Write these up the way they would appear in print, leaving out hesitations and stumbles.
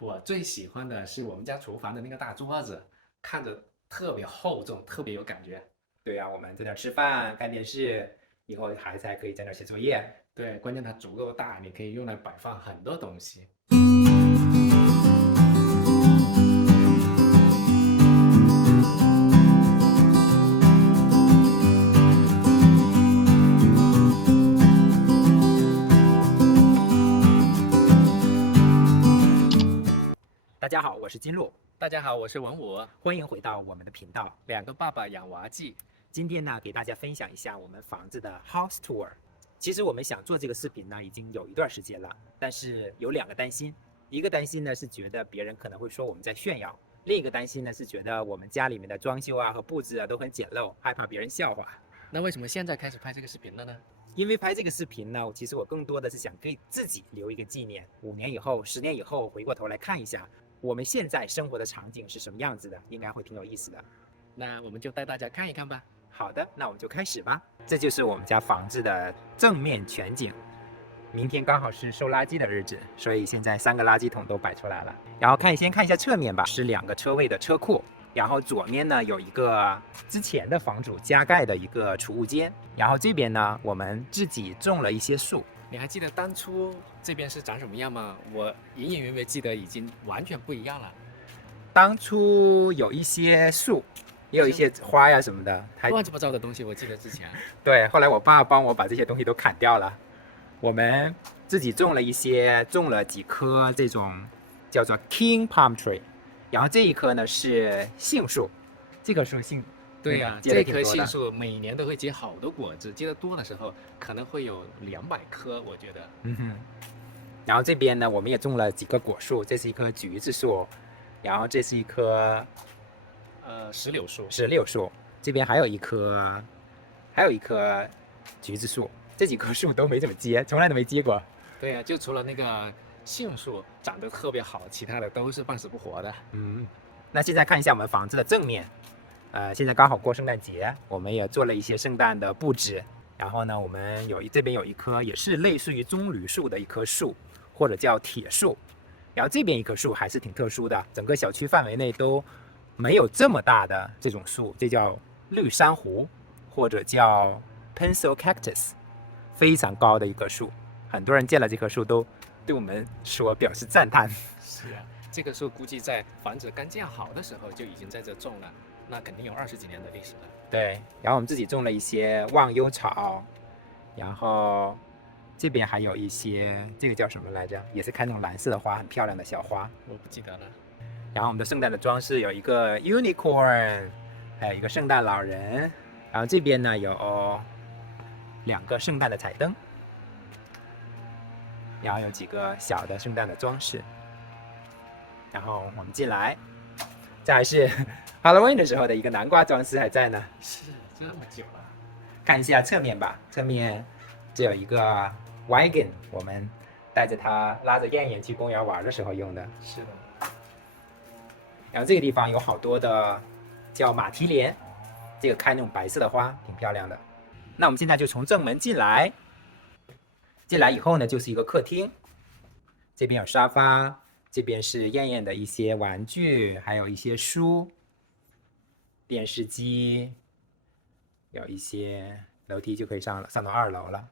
我最喜欢的是我们家厨房的那个大桌子，看着特别厚重，特别有感觉。对呀，我们在那儿吃饭、看电视，以后孩子还可以在那儿写作业。对，关键它足够大，你可以用来摆放很多东西。大家好，我是金鹿，大家好，我是文武，欢迎回到我们的频道。两个爸爸养娃记。今天呢，给大家分享一下我们房子的 house tour。其实我们想做这个视频呢，已经有一段时间了，但是有两个担心。一个担心呢是觉得别人可能会说我们在炫耀，另一个担心呢是觉得我们家里面的装修啊和布置啊都很简陋，害怕别人笑话。那为什么现在开始拍这个视频了呢？因为拍这个视频呢，其实我更多的是想给自己留一个纪念，5年以后、10年以后回过头来看一下，我们现在生活的场景是什么样子的，应该会挺有意思的。那我们就带大家看一看吧。好的，那我们就开始吧。这就是我们家房子的正面全景。明天刚好是收垃圾的日子，所以现在3个垃圾桶都摆出来了。然后先看一下侧面吧，是2个车位的车库。然后左面呢有一个之前的房主加盖的一个储物间。然后这边呢，我们自己种了一些树。你还记得当初这边是长什么样吗？我隐隐约约记得已经完全不一样了。当初有一些树，也有一些花呀什么的，乱七八糟的东西，我记得之前。对，后来我爸帮我把这些东西都砍掉了。我们自己种了几棵这种叫做 King Palm Tree， 然后这一棵呢是杏树，这棵树杏，对呀，这棵杏树每年都会结好多果子，结得多的时候可能会有200棵，我觉得。然后这边呢，我们也种了几棵果树，这是一棵橘子树，然后这是一棵石榴树，这边还有一棵橘子树。这几棵树都没怎么接，从来都没接过。对呀，就除了那个杏树长得特别好，其他的都是半死不活的。那现在看一下我们房子的正面，现在刚好过圣诞节，我们也做了一些圣诞的布置。然后呢，我们这边有一棵也是类似于棕榈树的一棵树，或者叫铁树。然后这边一棵树还是挺特殊的，整个小区范围内都没有这么大的这种树，这叫绿珊瑚，或者叫 pencil cactus。非常高的一棵树，很多人见了这棵树都对我们表示赞叹。是啊，这棵树估计在房子刚建好的时候就已经在这种了，那肯定有20几年的历史了。对，然后我们自己种了一些忘忧草，然后这边还有一些这个叫什么来着，也是开那种蓝色的花，很漂亮的小花，我不记得了。然后我们的圣诞的装饰有一个 unicorn， 还有一个圣诞老人，然后这边呢有2个圣诞的彩灯，然后有几个小的圣诞的装饰。然后我们进来，这还是 Halloween 的时候的一个南瓜装饰还在呢。是这么久了。看一下侧面吧，侧面这有一个 wagon， 我们带着它拉着燕燕去公园玩的时候用的。是的。然后这个地方有好多的叫马蹄莲，这个开那种白色的花，挺漂亮的。那我们现在就从正门进来，以后呢就是一个客厅，这边有沙发，这边是燕燕的一些玩具，还有一些书，电视机，有一些楼梯就可以上到2楼了。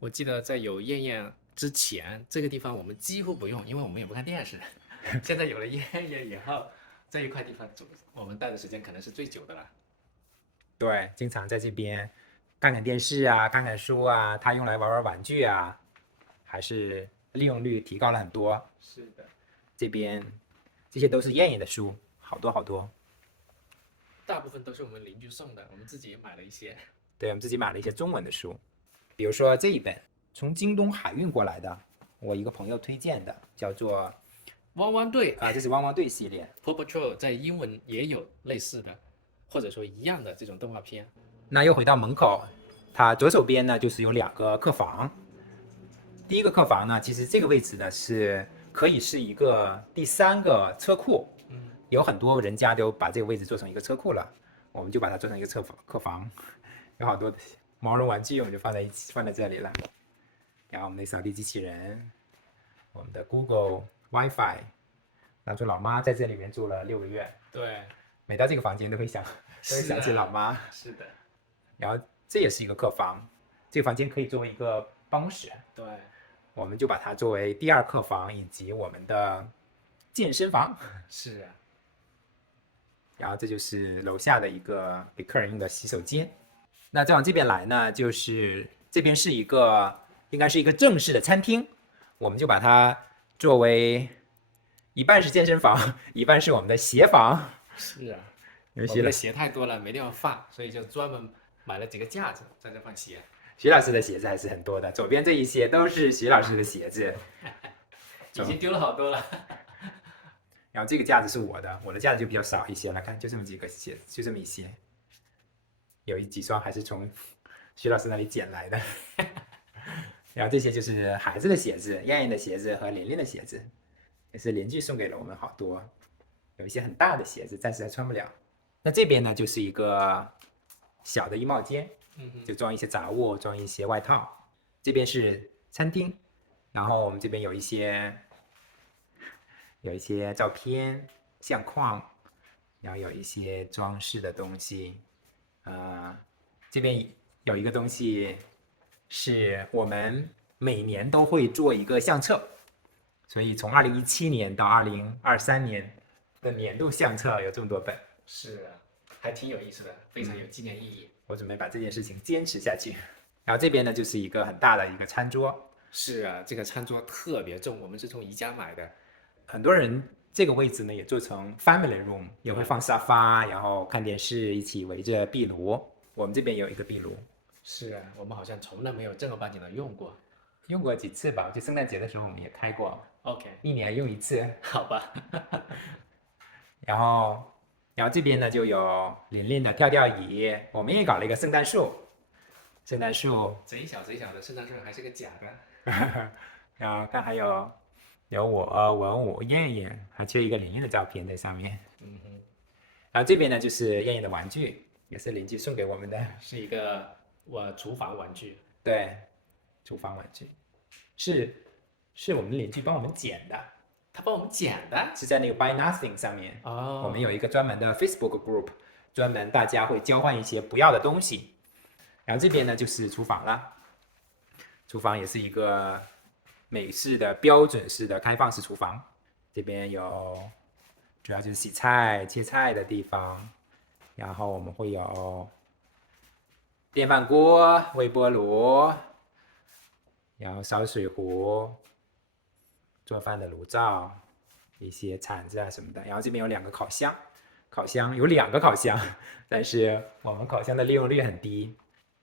我记得在有燕燕之前，这个地方我们几乎不用，因为我们也不看电视。现在有了燕燕以后，这一块地方我们待的时间可能是最久的了。对，经常在这边看看电视啊，看看书啊，他用来玩玩具啊，还是利用率提高了很多。是的，这边这些都是燕燕的书，好多好多。大部分都是我们邻居送的，我们自己也买了一些。对，我们自己买了一些中文的书，比如说这一本从京东海运过来的，我一个朋友推荐的，叫做汪汪队啊，这是汪汪队系列。Paw Patrol 在英文也有类似的，或者说一样的这种动画片。那又回到门口，它左手边呢就是有2个客房。第一个客房呢，其实这个位置呢可以是一个第3个车库。有很多人家都把这个位置做成一个车库了，我们就把它做成一个客房。有好多毛绒玩具，我们就放在这里了。然后我们的扫地机器人，我们的 Google WiFi，当初老妈在这里面住了6个月，对，每到这个房间都会想起老妈。是的，然后这也是一个客房，这个房间可以作为一个办公室，对，我们就把它作为第2客房以及我们的健身房。是啊，然后这就是楼下的一个给客人用的洗手间。那再往这边来呢，就是这边是应该是一个正式的餐厅，我们就把它作为一半是健身房，一半是我们的鞋房。是啊，有些我们的鞋太多了，没地方放，所以就专门买了几个架子在这放鞋。徐老师的鞋子还是很多的，左边这一些都是徐老师的鞋子，已经丢了好多了。然后这个架子是我的架子就比较少一些，来看就这么几个鞋子，就这么一些，有几双还是从徐老师那里捡来的。然后这些就是孩子的鞋子，燕燕的鞋子和琳琳的鞋子，也是邻居送给了我们好多，有一些很大的鞋子，暂时还穿不了。那这边呢，就是一个小的衣帽间，就装一些杂物，装一些外套。这边是餐厅，然后我们这边有一些照片、相框，然后有一些装饰的东西。这边有一个东西是我们每年都会做一个相册，所以从2017年到2023年的年度相册有这么多本。是啊，还挺有意思的，非常有纪念意义。我准备把这件事情坚持下去。然后这边呢，就是一个很大的一个餐桌。是啊，这个餐桌特别重，我们是从宜家买的。很多人这个位置呢也做成 family room， 也会放沙发，然后看电视，一起围着壁炉。我们这边有一个壁炉。是啊，我们好像从来没有正儿八经的用过。用过几次吧，就圣诞节的时候我们也开过。OK，一年用1次。好吧。然后这边呢就有琳琳的跳跳椅，我们也搞了一个圣诞树。贼小的圣诞树还是个假的。然后看还有我文武燕燕，还缺一个琳琳的照片在上面。然后这边呢就是燕燕的玩具，也是邻居送给我们的，是一个厨房玩具。对，厨房玩具是我们的邻居帮我们捡的，他帮我们捡的。是在那个 Buy Nothing 上面。哦，我们有一个专门的 Facebook group， 专门大家会交换一些不要的东西。然后这边呢就是厨房了，厨房也是一个美式的标准式的开放式厨房。这边有主要就是洗菜切菜的地方，然后我们会有电饭锅、微波炉，然后烧水壶、做饭的炉灶，一些铲子啊什么的。然后这边有2个烤箱，有2个烤箱，但是我们烤箱的利用率很低。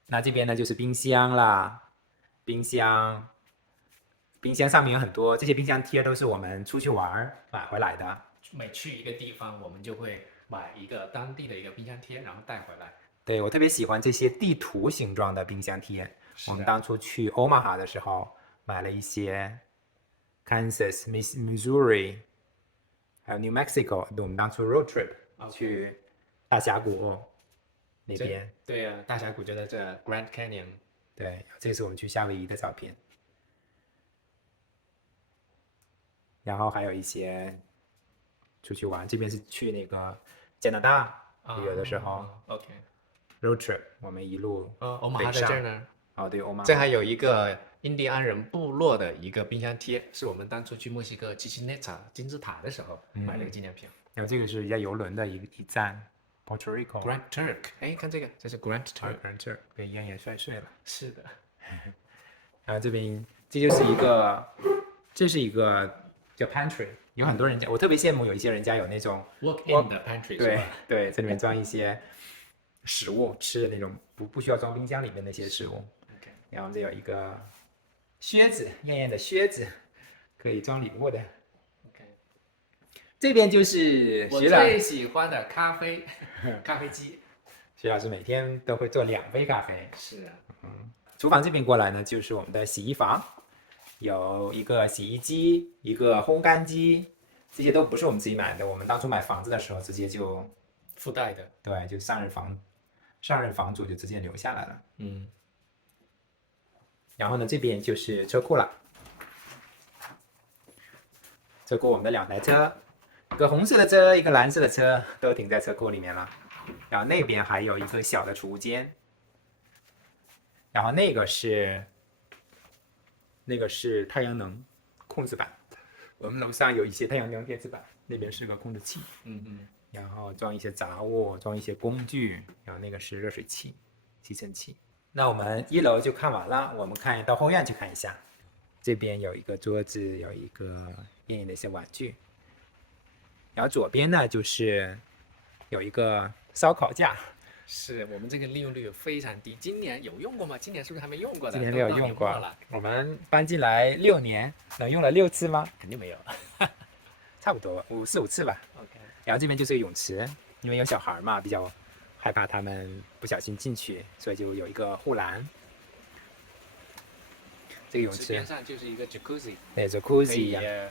那这边呢就是冰箱啦，冰箱上面有很多，这些冰箱贴都是我们出去玩买回来的。每去一个地方，我们就会买一个当地的一个冰箱贴，然后带回来。对，我特别喜欢这些地图形状的冰箱贴。我们当初去 Omaha 的时候买了一些 Kansas、Missouri， 还有 New Mexico。我们当初 road trip 去大峡谷那边。对啊，大峡谷就在这 Grand Canyon。对，这是我们去夏威夷的照片。然后还有一些出去玩，这边是去那个加拿大旅游的时候。OK。road trip， 我们一路欧马哈在这儿呢。哦，对，欧马哈。这还有一个印第安人部落的一个冰箱贴，是我们当初去墨西哥七七内塔金字塔的时候买了一个纪念品。然后这个是一架游轮的一站 ，Puerto Rico。Grand Turk， 哎，看这个，这是 Grand Turk。Grand Turk， 被燕燕摔碎了。是的。然后这边这是一个叫 pantry， 有很多人家，我特别羡慕有一些人家有那种 walk-in 的 pantry， 对对，这里面装一些食物吃的那种，不需要装冰箱里面那些食物。Okay. 然后这有一个靴子，燕燕的靴子，可以装礼物的。Okay. 这边就是我最喜欢的咖啡机。徐老师每天都会做2杯咖啡。是啊。厨房这边过来呢，就是我们的洗衣房，有一个洗衣机，一个烘干机，这些都不是我们自己买的，我们当初买房子的时候直接就附带的。对，就上任房主就直接留下来了。然后呢，这边就是车库了，车库我们的2台车，一个红色的车，一个蓝色的车都停在车库里面了。然后那边还有一个小的储物间，然后那个是太阳能控制板。我们楼上有一些太阳能电池板，那边是个控制器，然后装一些杂物，装一些工具，然后那个是热水器、吸尘器。那我们1楼就看完了，我们到后院去看一下。这边有一个桌子，有一个燕燕的一些玩具。然后左边呢就是有一个烧烤架，是我们这个利用率非常低。今年有用过吗？今年是不是还没用过的？今年没有用过都到年末了，我们搬进来6年，能用了6次吗？肯定没有。差不多4、5次吧。 OK，然后这边就是个泳池，因为有小孩嘛，比较害怕他们不小心进去，所以就有一个护栏。这个泳池边上就是一个 jacuzzi，对可以，jacuzzi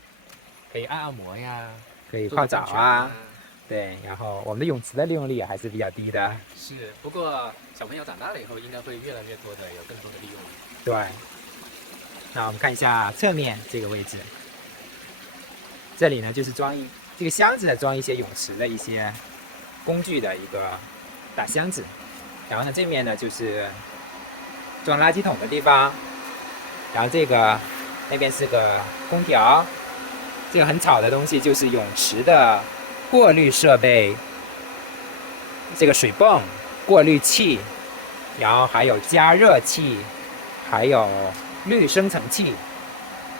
可以按摩呀，可以泡澡做温泉啊。对，然后我们的泳池的利用率也还是比较低的。是，不过小朋友长大了以后，应该会越来越多的有更多的利用率。对，那我们看一下侧面这个位置，这里呢就是这个箱子呢装一些泳池的一些工具的一个大箱子，然后呢这面呢就是装垃圾桶的地方，然后那边是个空调，这个很吵的东西就是泳池的过滤设备，这个水泵、过滤器，然后还有加热器，还有滤生成器，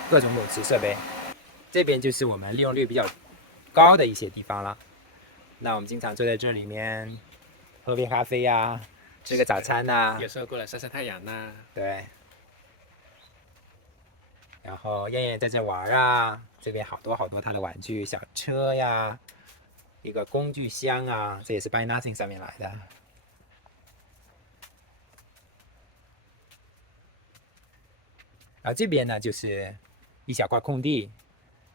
各种泳池设备。这边就是我们利用率比较高的一些地方了。那我们经常坐在这里面喝杯咖啡呀，吃个早餐呐。有时候过来晒晒太阳呐。对。然后燕燕在这玩啊，这边好多好多她的玩具，小车呀，一个工具箱啊，这也是 Buy Nothing 上面来的。然后这边呢就是一小块空地，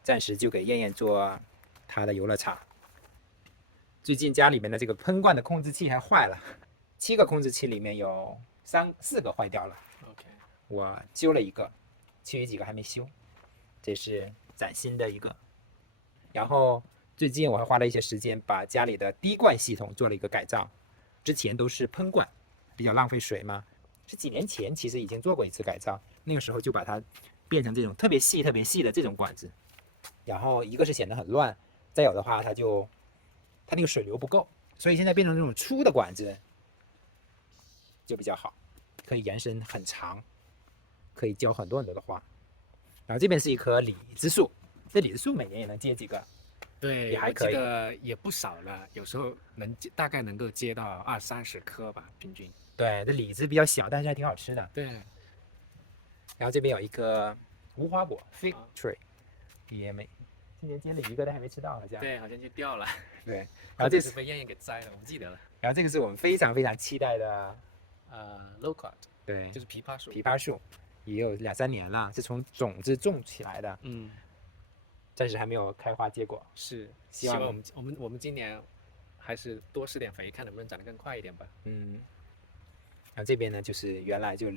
暂时就给燕燕做她的游乐场。最近家里面的这个喷罐的控制器还坏了，7个控制器里面有4个坏掉了。OK，我修了一个，其余几个还没修，这是崭新的一个。然后最近我还花了一些时间把家里的滴灌系统做了一个改造，之前都是喷灌，比较浪费水嘛。是几年前其实已经做过一次改造，那个时候就把它变成这种特别细的这种管子，然后一个是显得很乱，再有的话它那个水流不够，所以现在变成这种粗的管子就比较好，可以延伸很长，可以浇很多的花。然后这边是一棵李子树，这李子树每年也能结几个，对，也还可以，我记得也不少了，有时候大概能够接到20-30颗吧，平均。对，这李子比较小，但是还挺好吃的。对。然后这边有一个无花果 fig tree， 也没，今年结了一个，但还没吃到，好像。对，好像就掉了。对，然后这是被燕燕给摘了，我不记得了。然后这个是我们非常非常期待的locust， 对，就是枇杷树。枇杷树也有2-3年了，是从种子种起来的，暂时还没有开花结果。是，希望我们今年还是多施点肥，看能不能长得更快一点吧。然后这边呢，就是原来就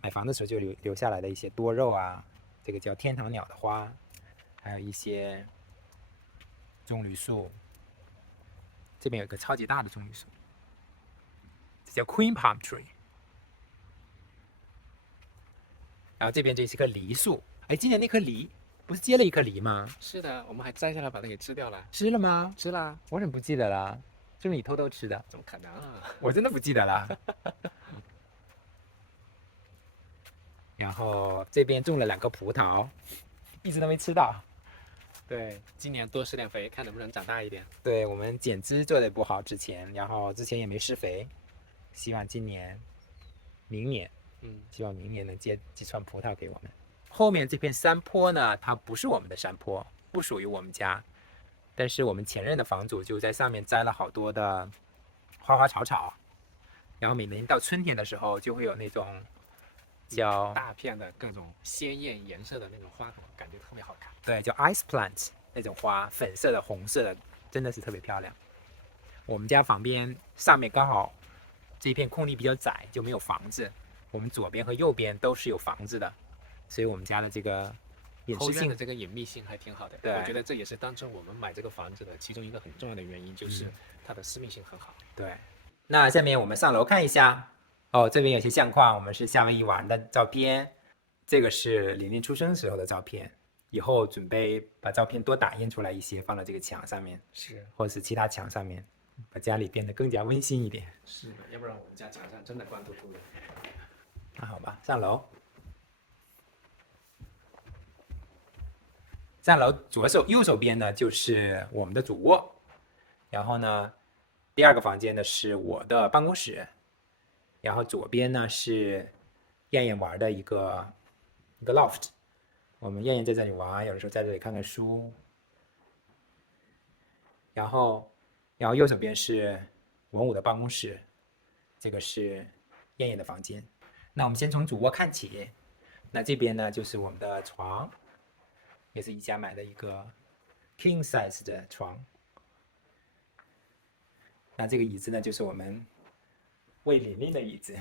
买房的时候就留下来的一些多肉啊，这个叫天堂鸟的花，还有一些棕榈树。这边有一个超级大的棕榈树，这叫 Queen Palm Tree。然后这边这是棵梨树，哎，今年那棵梨不是结了一颗梨吗？是的，我们还摘下来把它给吃掉了。吃了吗？吃啦。我怎么不记得了？是不是你偷偷吃的？怎么可能啊？我真的不记得了。然后这边种了2个葡萄，一直都没吃到。对，今年多施点肥，看能不能长大一点。对，我们剪枝做的不好之前，然后之前也没施肥，希望明年，希望明年能结几串葡萄给我们。后面这片山坡呢，它不是我们的山坡，不属于我们家，但是我们前任的房主就在上面栽了好多的花花草草，然后每年到春天的时候，就会有那种叫大片的各种鲜艳颜色的那种花朵，感觉特别好看。对，叫 ice plant 那种花，粉色的、红色的，真的是特别漂亮。我们家旁边上面刚好这一片空地比较窄，就没有房子。我们左边和右边都是有房子的，所以我们家的这个后隐私性院的这个隐秘性还挺好的。对我觉得这也是当初我们买这个房子的其中一个很重要的原因，就是它的私密性很好。对。那下面我们上楼看一下。哦，这边有些相框，我们是夏威夷玩的照片。这个是琳琳出生时候的照片，以后准备把照片多打印出来一些，放到这个墙上面，是或者是其他墙上面，把家里变得更加温馨一点。是的，要不然我们家墙上真的光秃秃的。那好吧，上楼。上楼右手边呢就是我们的主卧，然后呢，第二个房间呢是我的办公室，然后左边呢是燕燕玩的一个 loft， 我们燕燕在这里玩，有的时候在这里看看书，然后右手边是文武的办公室，这个是燕燕的房间。那我们先从主卧看起，那这边呢就是我们的床，也是宜家买的一个 king size 的床。那这个椅子呢，就是我们喂琳琳的椅子。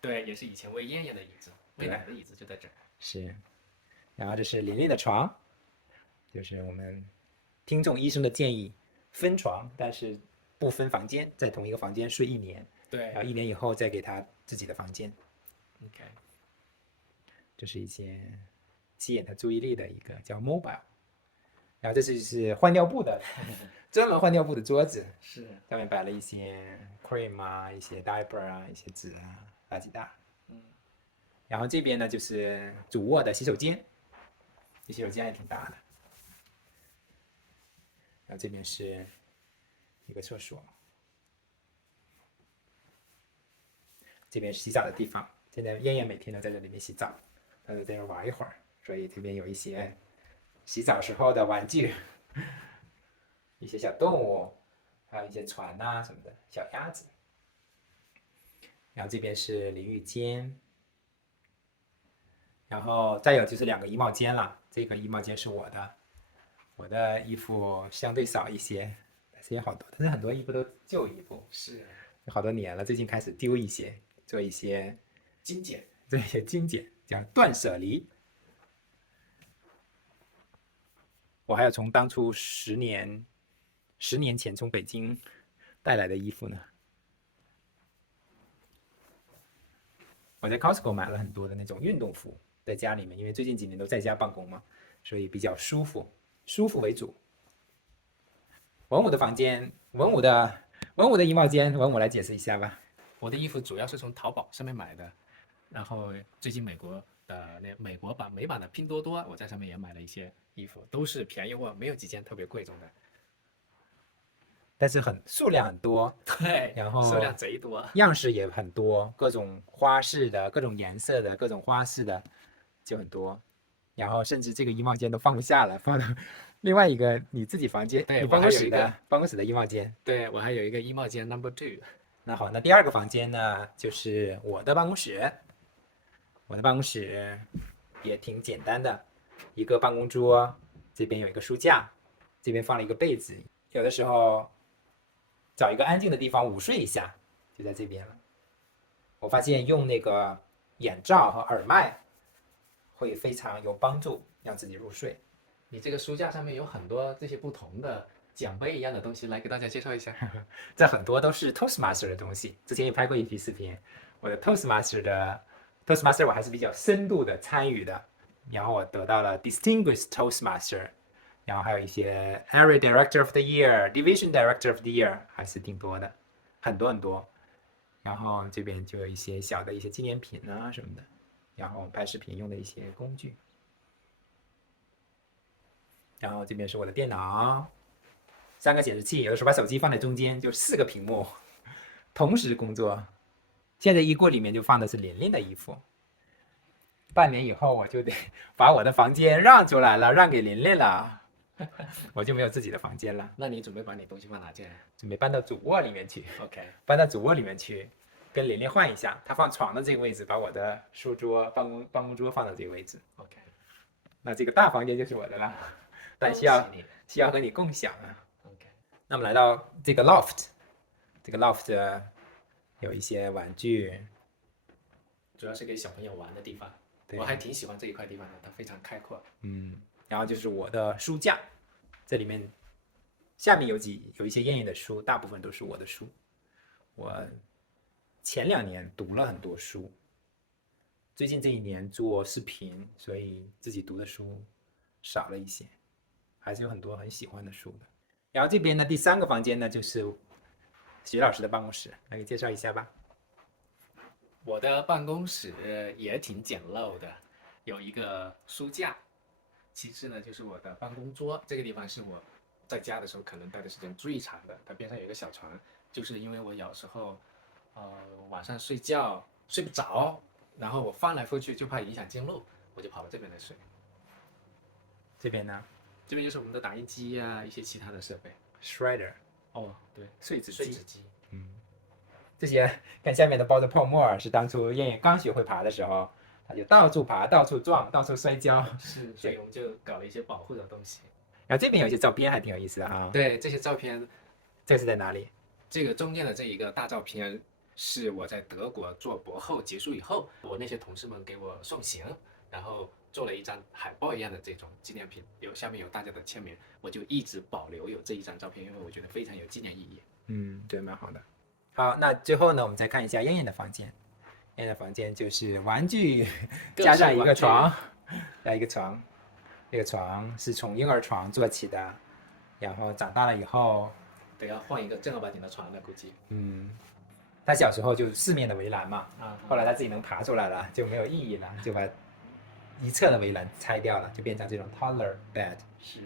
对，也是以前喂燕燕的椅子，喂奶的椅子就在这儿。是，然后这是琳琳的床，就是我们听众医生的建议，分床，但是不分房间，在同一个房间睡1年，对然后1年以后再给他自己的房间。 ，OK，这是一些吸引他注意力的一个叫 mobile， 然后这是换尿布的，专门换尿布的桌子，是上面摆了一些 cream 啊，一些 diaper 啊，一些纸啊，垃圾袋。然后这边呢就是主卧的洗手间，这洗手间还挺大的。然后这边是一个厕所，这边是洗澡的地方。现在燕燕每天都在这里面洗澡，她就在这玩一会儿，所以这边有一些洗澡时候的玩具，一些小动物，还有一些船啊什么的，小鸭子。然后这边是淋浴间，然后再有就是2个衣帽间了。这个衣帽间是我的，我的衣服相对少一些，但是也好多，但是很多衣服都旧衣服，是，有好多年了，最近开始丢一些，做一些精简。做一些精简，叫断舍离。我还有从当初10年前从北京带来的衣服呢。我在 Costco 买了很多的那种运动服，在家里面，因为最近几年都在家办公嘛，所以比较舒服，舒服为主。文武的房间，文武的衣帽间，文武来解释一下吧。我的衣服主要是从淘宝上面买的，然后最近美国美版的拼多多，我在上面也买了一些衣服，都是便宜货，没有几件特别贵重的。但是数量很多，对，然后数量贼多，样式也很多，各种花式的、各种颜色的、各种花式的就很多，然后甚至这个衣帽间都放不下了，放到另外一个你自己房间，对你办公室的衣帽间。对，我还有一个衣帽间 No.2。那好，那第2个房间呢，就是我的办公室。我的办公室也挺简单的，一个办公桌，这边有一个书架，这边放了一个被子，有的时候找一个安静的地方午睡一下，就在这边了。我发现用那个眼罩和耳麦会非常有帮助，让自己入睡。你这个书架上面有很多这些不同的奖杯一样的东西，来给大家介绍一下。这很多都是 Toastmaster 的东西，之前也拍过一期视频，我的 Toastmaster 我还是比较深度的参与的，然后我得到了 Distinguished Toastmaster， 然后还有一些 Area Director of the Year、Division Director of the Year， 还是挺多的，很多很多。然后这边就有一些小的一些纪念品啊什么的，然后拍视频用的一些工具。然后这边是我的电脑，3个显示器，有的时候把手机放在中间，就4个屏幕，同时工作。现在衣柜里面就放的是琳琳的衣服，半年以后我就得把我的房间让出来了，让给琳琳了，我就没有自己的房间了。那你准备把你东西放哪去？准备搬到主卧里面去。 OK，搬到主卧里面去，跟琳琳换一下，她放床的这个位置，把我的书桌、办公桌放到这个位置。 OK，那这个大房间就是我的了，但需要和你共享啊。 OK，那么来到这个 loft， 这个 loft 有一些玩具，主要是给小朋友玩的地方。对我还挺喜欢这一块地方的，它非常开阔。然后就是我的书架，这里面下面有一些燕燕的书，大部分都是我的书。我前2年读了很多书，最近这1年做视频，所以自己读的书少了一些，还是有很多很喜欢的书的。然后这边呢，第3个房间呢，就是徐老师的办公室，来给介绍一下吧。我的办公室也挺简陋的，有一个书架，其次呢就是我的办公桌，这个地方是我在家的时候可能待的时间最长的。它边上有一个小床，就是因为我有时候晚上睡觉睡不着，然后我翻来覆去就怕影响经络，我就跑到这边来睡。这边呢这边就是我们的打印机啊，一些其他的设备。 ，shredder， 哦，对，碎纸机。碎纸机。这些看下面的包着泡沫，是当初燕燕刚学会爬的时候，他就到处爬、到处撞、到处摔跤。是，所以我们就搞了一些保护的东西。然后这边有一些照片还挺有意思的啊。对，这些照片，这是在哪里？这个中间的这一个大照片是我在德国做博后结束以后，我那些同事们给我送行，然后做了一张海报一样的这种纪念品，下面有大家的签名，我就一直保留有这一张照片，因为我觉得非常有纪念意义。对，蛮好的。好，那最后呢，我们再看一下燕燕的房间。燕燕的房间就是玩具加上一个床，加一个床。这个床是从婴儿床做起的，然后长大了以后，得要换一个正儿八经的床了，估计。他小时候就4面的围栏嘛，啊，后来他自己能爬出来了，就没有意义了，就把一侧的围栏拆掉了，就变成这种 taller bed。是。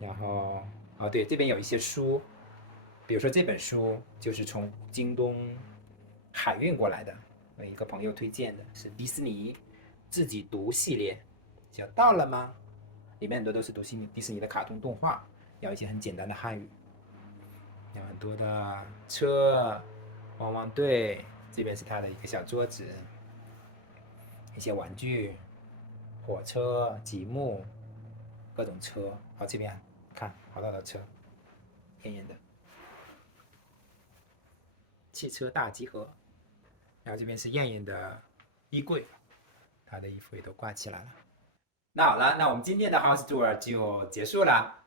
然后对，这边有一些书，比如说这本书就是从京东海运过来的，我一个朋友推荐的，是迪士尼自己读系列，叫到了吗？里面很多都是读迪士尼的卡通动画，有一些很简单的汉语，有很多的车、汪汪队，这边是他的一个小桌子，一些玩具、火车、积木，各种车。好，这边看好多的车，艳艳的汽车大集合。然后这边是艳艳的衣柜，她的衣服也都挂起来了。那好了，那我们今天的 house tour 就结束了。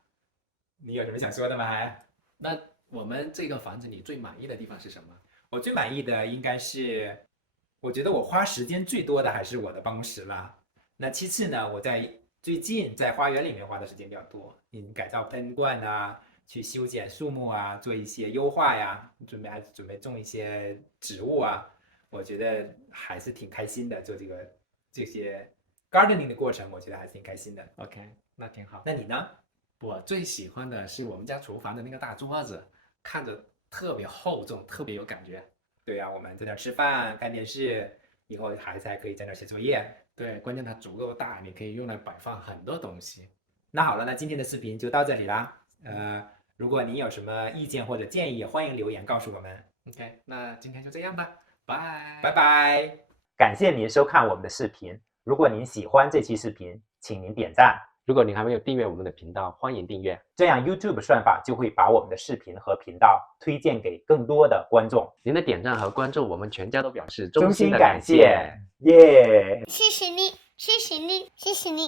你有什么想说的吗？那我们这个房子你最满意的地方是什么？我最满意的应该是，我觉得我花时间最多的还是我的办公室了。那其次呢，我最近在花园里面花的时间比较多，改造喷灌啊，去修剪树木啊，做一些优化呀，还准备种一些植物啊。我觉得还是挺开心的，做这些 gardening 的过程，我觉得还是挺开心的。OK， 那挺好。那你呢？我最喜欢的是我们家厨房的那个大桌子，看着特别厚重，特别有感觉。对啊，我们在那吃饭、看电视，以后孩子还可以在那写作业。对，关键它足够大，你可以用来摆放很多东西。那好了，那今天的视频就到这里啦。如果你有什么意见或者建议，欢迎留言告诉我们。OK， 那今天就这样吧，拜拜拜。感谢您收看我们的视频。如果您喜欢这期视频，请您点赞。如果您还没有订阅我们的频道，欢迎订阅，这样 YouTube 算法就会把我们的视频和频道推荐给更多的观众。您的点赞和关注，我们全家都表示衷心感衷心的感谢，耶！谢谢你，谢谢你，谢谢你。